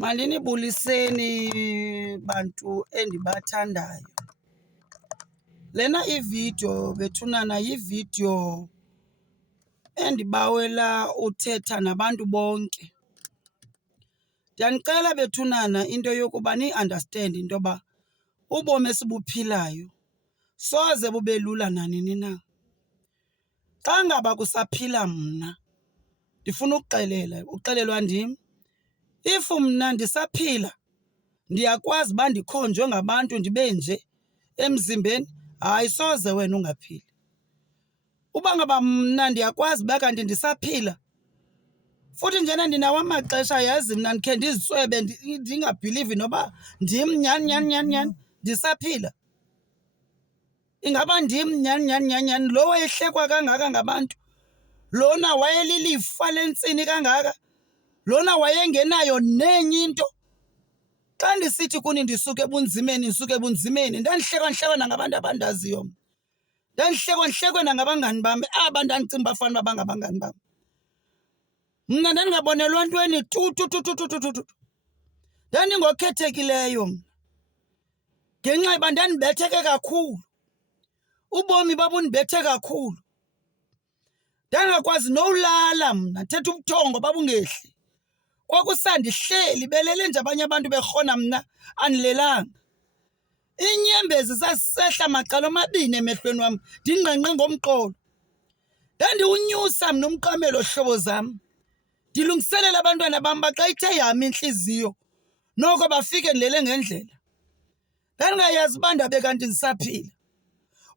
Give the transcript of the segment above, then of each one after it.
Mandinibuliseni bantu endibathandayo. Lena ividiyo bethunana yividiyo endibawela uthetha nabantu bonke. Ndiyanicela bethunana into yokuba ni-understand into yoba ubomi esibuphilayo soze bube lula nanini na. Xa ngaba kusaphila mna, ndifuna uxelelwa ndim, if mna ndisaphila ndiyakwazi uba ndikhonjwe ngabantu ndibe nje emzimbeni, hayi soze wena ungaphili. Uba ngaba mna ndiyakwazi uba kanti ndisaphila, futhi njena ndinawo amaxesha yazi mna ndikhe ndiziswebe ndingabhilivi noba ndim nyhani ndisaphila. Ingaba ndim nyhani lo wayehlekwa kangaka ngabantu, lona wayelilifa lentsini kangaka, lona wayengenayo nenye into. Xa ndisithi kuni ndisuke ebunzimeni, ndandihlekwa nangabantu abandaziyo mna. Ndandihlekwa nangabangani bam, aba ndandicinga bafana uba bangabangani bam. Mna ndandingabonelwa ntweni tu. Ndandingokhethekileyo mna, ngenxa yoba ndandibetheke kakhulu. Ubomi babundibethe kakhulu. Ndangakwazi nowulala mna, ndithetha ubuthongo babungehli. Kwakusandihleli belele nje abanye abantu berhona, mna andilelanga. Iinyembezi zazisehla macala omabini emehlweni wam, ndingqengqe ngomqolo. Ndandiwunyusa mna umqamelo, hlobo zam, ndilungiselela abantwana bam uba xa ithe yama intliziyo noko bafike ndilele ngendlela. Ndandingayazi uba ndabe kanti ndisaphila.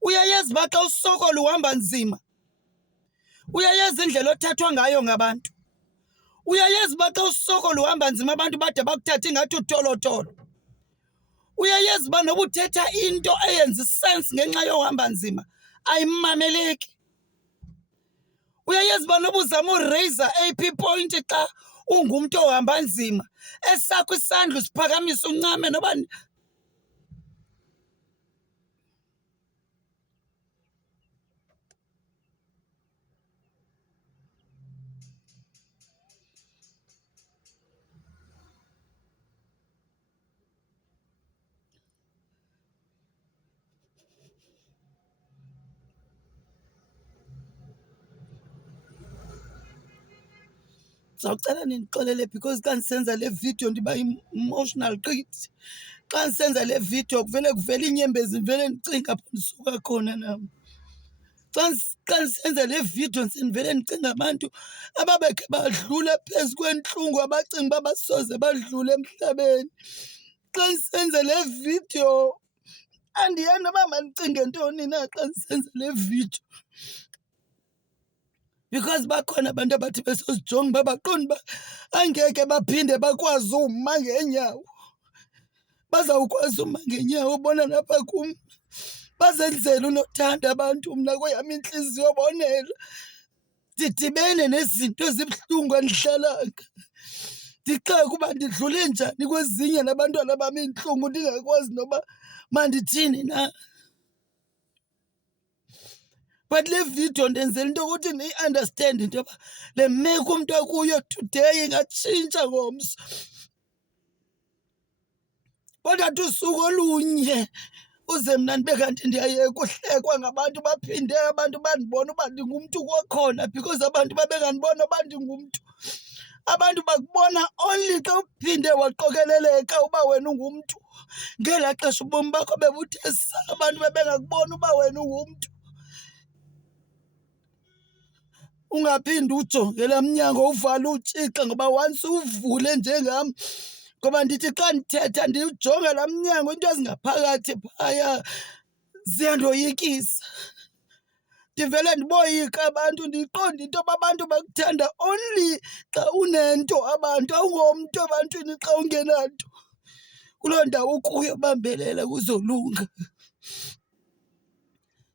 Uyayazi uba xa usokola uhamba nzima? Uyayazi indlela othathwa ngayo ngabantu? Uyayazi uba xa usokola uhamba nzima abantu bade bakuthathe ingathi utolotolo? Uyayazi uba noba uthetha into eyenza isensi ngenxa yohamba nzima ayimameleki? Uyayazi uba noba uzama urayiza AP point xa ungumntu ohamba nzima, esakho isandla usiphakamisa uncame noba ndizawucela nindixolele because xa ndisenza le vidiyo ndiba emotional gqithi. Xa ndisenza le vidiyo kuvele iinyembezi, ndivele ndicinga apho ndisuka khona nam. Xa ndisenza le vidiyo ndivele ndicinga abantu ababekhe badlula phezu kwentlungu, abacinga uba basoze badlule emhlabeni. Xa ndisenza le vidiyo andiyazi noba mandicinge ntoni na xa ndisenza le vidiyo, because bakhona abantu abathi besozijonga uba baqonde uba angeke baphinde bakwazi uma ngeenyawo. Bazawukwazi uma ngeenyawo, bona napha kum bazenzela unothanda abantu, mna kweyam intliziyo bonela. Ndidibene nezinto ezibuhlungu andihlalanga, ndixaka uba ndidlule njani kwezinye nabantwana bam iintlungu ndingakwazi noba mandithini na. But le vidiyo ndenzela into yokuthi niyi-understand into yoba le meko umntu akuyo today ingatshintsha ngomso. Kodwa athi usuku olunye uze mna ndibe kanti ndiyayeka uhlekwa ngabantu, baphinde abantu bandibona uba ndingumntu kwakhona, because abantu babengandibona uba ndingumntu. Abantu bakubona only xa uphinde waqokeleleka uba wena ungumntu. Ngelaa xesha ubomi bakho bebuthe saa, abantu bebengakubona uba wena ungumntu. Ungaphinde ujonge laa mnyango uvale utshixe, ngoba once uvule njengam, ngoba ndithi xa ndithetha ndiwujonga laa mnyango, into ezingaphakathi phaya ziyandoyikisa. Ndivele ndiboyika abantu, ndiqonde into yoba abantu bakuthanda only xa unento abantu, awungomntu ebantwini xa ungenanto. Kuloo ndawo ukuyo bambelela kuzolunga.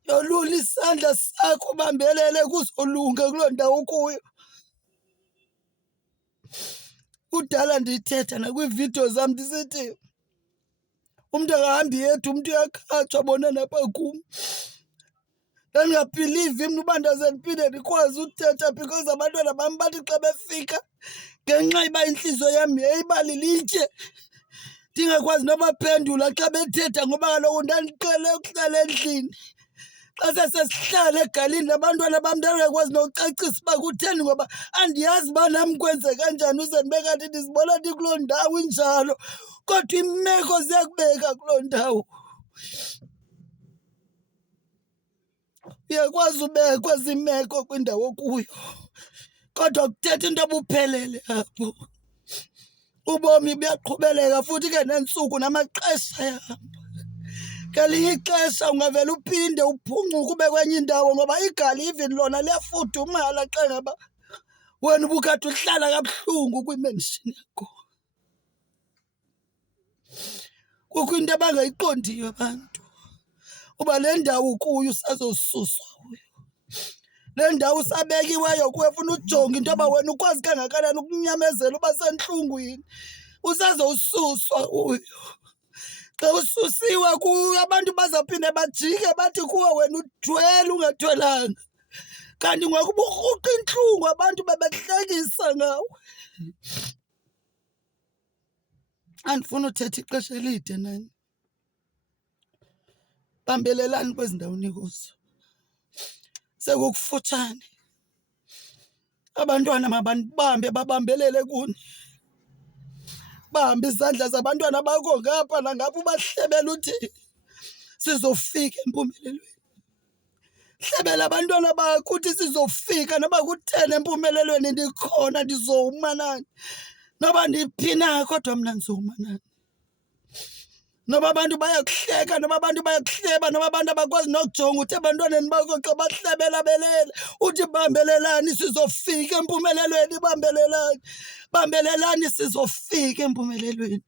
Yolula isandla sakho bambelele kuzolunga kuloo ndawo ukuyo. Kudala ndithetha nakwiividiyo zam ndisithi umntu akahambi yedwa, umntu uyakhatshwa, bona napha kum. Ndandingabhilivi mna uba ndaze ndiphinde ndikwazi uthetha because abantwana bam bathi xa befika ngenxa iba inhliziyo yami yayibali litye ndingakwazi nobaphendula xa bethetha, ngoba kaloku ndandiqhele ukuhlala endlini. Xa sesesihlala egalini labantwana bam ndangakwazi nocacisa uba kutheni, ngoba andiyazi uba nam kwenzeka njani uze ndibe kanti ndizibona ndikuloo ndawo injalo. Kodwa imeko ziyakubeka kuloo ndawo. Uyakwazi ubekwa ziimeko kwindawo okuyo, kodwa kuthetha into obuphelele apho. Ubomi buyaqhubeleka futhi ke neentsuku namaxesha ayahamba. Ngelinye ixesha ungavele uphinde uphuncuke ube kwenye indawo, ngoba igali even lona liyafudumala xa ngaba wena ubukade uhlala kabuhlungu kwimenshini yakho. Kukho into abangayiqondiyo abantu, uba le ndawo ukuyo usazowususwa kuyo. Le ndawo usabekiweyo kuyo funa ujonge into yoba wena ukwazi kangakanani ukunyamezela uba sentlungwini. Usazowususwa kuyo. Xa ususiwe kuyo abantu bazawuphinde bajike bathi kuwe wena uthwele ungathwelanga. Kanti ngoku uburhuqa intlungu abantu bebekuhlekisa ngawe. Andifuni uthetha ixesha elide nani. Bambelelani kwezi ndawo nikuzo. Sekukufutshane. Abantwana mabanibambe babambelele kuni. Bahambe izandla zabantwana bakho ngapha nangapha ubahlebela uthi sizofika empumelelweni. Hlebela abantwana bakho uthi sizofika, noba kutheni empumelelweni ndikhona ndizowuma nani. Noba ndiphi na kodwa mna ndizowuma nani. Noba abantu bayakuhleka, noba abantu bayakuhleba, noba abantu abakwazi nokujonga uthi ebantwaneni bakho xa bahlebela belele uthi bambelelani sizofika empumelelweni, bambelelani. Bambelelani sizofika empumelelweni.